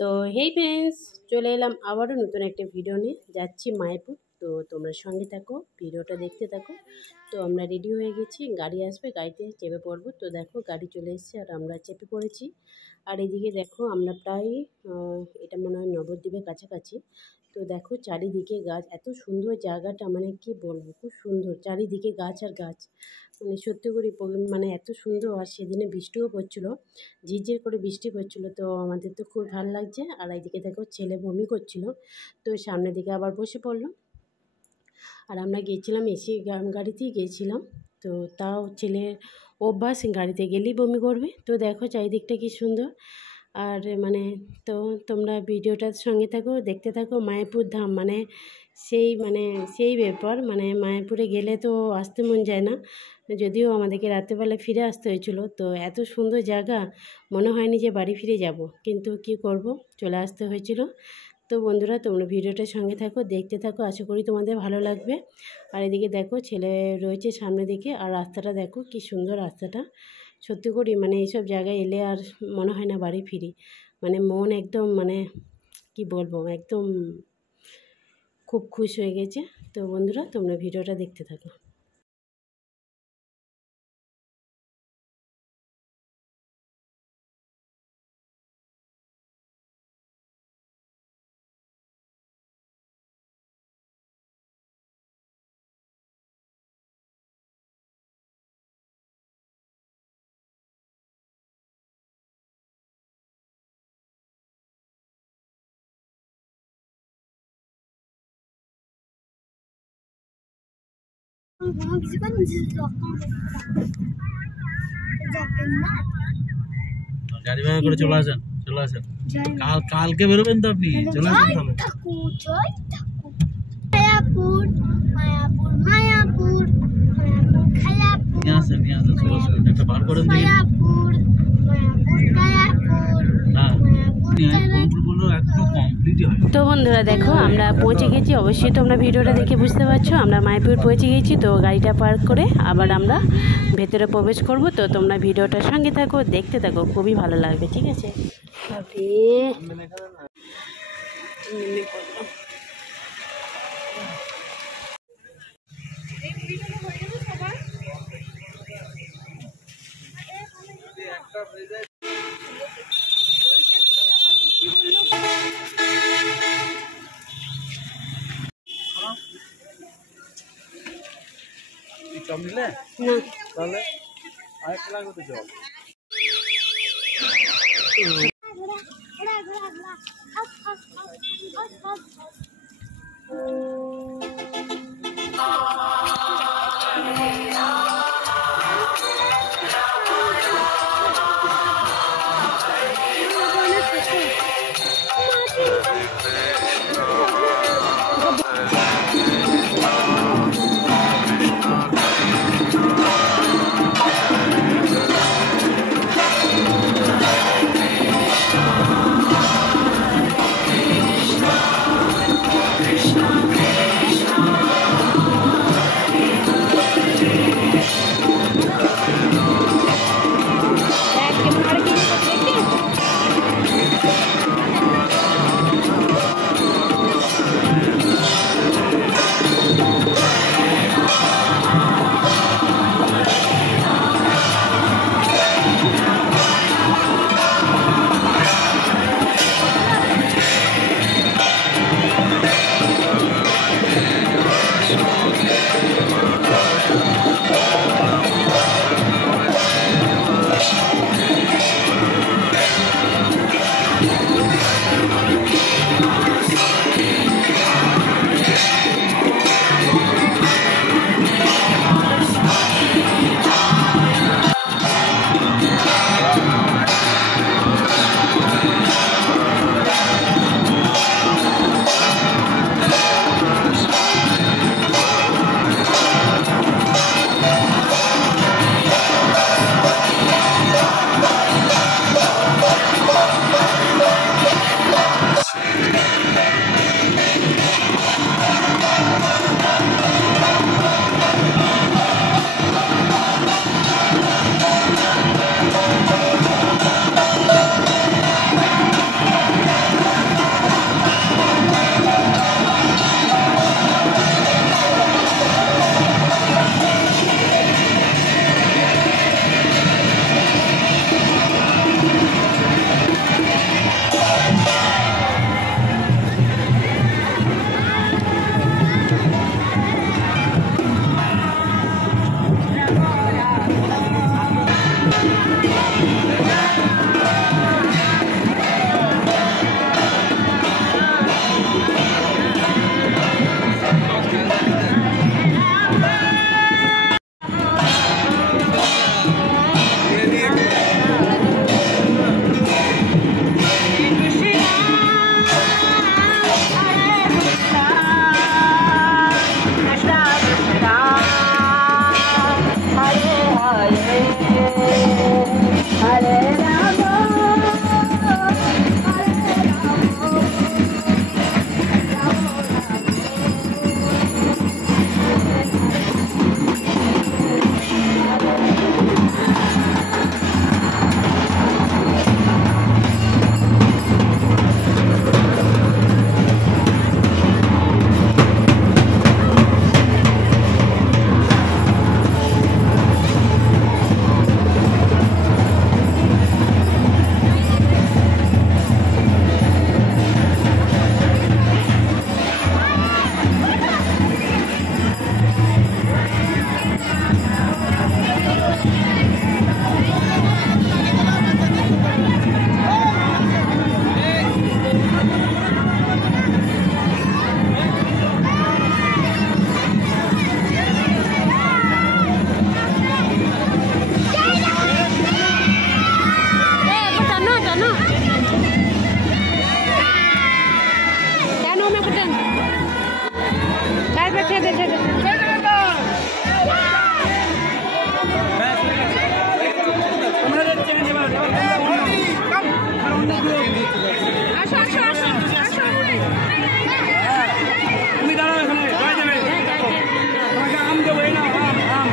তো হেই ফ্রেন্ডস, চলে এলাম আবারও নতুন একটা ভিডিও নিয়ে। যাচ্ছি মায়াপুর, তো তোমরা সঙ্গে থাকো, ভিডিওটা দেখতে থাকো। তো আমরা রেডি হয়ে গেছি, গাড়ি আসবে, গাড়িতে চেপে পড়বো। তো দেখো গাড়ি চলে এসেছে আর আমরা চেপে পড়েছি। আর এদিকে দেখো আমরা প্রায় এটা মনে হয় নবদ্বীপের কাছাকাছি। তো দেখো চারিদিকে গাছ, এত সুন্দর জায়গাটা, মানে কি বলবো, খুব সুন্দর, চারিদিকে গাছ আর গাছ, মানে সত্যি করে মানে এত সুন্দর। আর সেদিনে বৃষ্টিও পড়ছিল, ঝিরঝির করে বৃষ্টি পড়ছিল, তো আমাদের তো খুব ভালো লাগছে। আর এইদিকে দেখো ছেলে বমি করছিল, তো সামনের দিকে আবার বসে পড়লো। আর আমরা গিয়েছিলাম এসি গাড়িতেই গিয়েছিলাম, তো তাও ছেলের অভ্যাস গাড়িতে গেলেই বমি করবে। তো দেখো চারিদিকটা কি সুন্দর। আর মানে তো তোমরা ভিডিওটার সঙ্গে থাকো, দেখতে থাকো। মায়াপুর ধাম মানে সেই ব্যাপার, মানে মায়াপুরে গেলে তো আসতে মন যায় না, যদিও আমাদেরকে রাত্রেবেলা ফিরে আসতে হয়েছিল। তো এত সুন্দর জায়গা, মনে হয়নি যে বাড়ি ফিরে যাব, কিন্তু কি করব, চলে আসতে হয়েছিল। তো বন্ধুরা তোমরা ভিডিওটার সঙ্গে থাকো, দেখতে থাকো, আশা করি তোমাদের ভালো লাগবে। আর এদিকে দেখো ছেলে রয়েছে সামনের দিকে, আর রাস্তাটা দেখো কি সুন্দর রাস্তাটা। সত্যি করি মানে এইসব জায়গায় এলে আর মনে হয় না বাড়ি ফিরি, মানে মন একদম, মানে কি বলবো, একদম খুব খুশি হয়ে গেছে। তো বন্ধুরা তোমরা ভিডিওটা দেখতে থাকো। গাড়ি ভাড়া করে চলে আসেন, কালকে বেরোবেন তো আপনি, চলে আসেন তাহলে নিয়ে আসেন সরাসরি একটা বার করেন দিকে। তো বন্ধুরা দেখো আমরা পৌঁছে গেছি, অবশ্যই তোমরা ভিডিওটা দেখে বুঝতে পারছো আমরা মায়াপুর পৌঁছে গেছি। তো গাড়িটা পার্ক করে আবার আমরা ভেতরে প্রবেশ করব। তো তোমরা ভিডিওটার সঙ্গে থাকো, দেখতে থাকো, খুবই ভালো লাগবে, ঠিক আছে। চপ নিলে না তাহলে আরেকটা লাগবে তো চপ। তুমি দাঁড়াও এখানে জয় দেবে তোমাকে আম দেবো এই না আম আম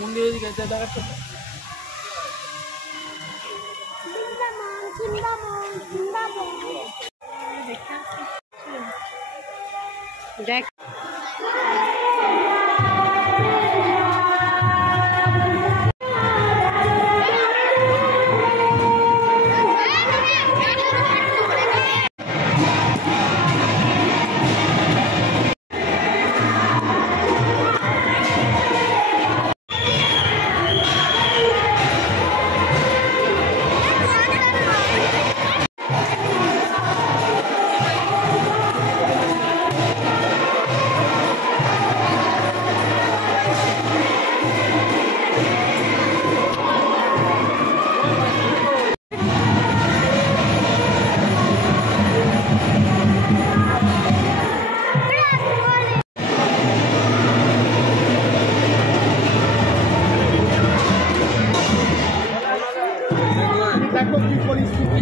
মন্দিরের দিকে দেখাচ্ছে দেখ দেখো কি পরিস্থিতি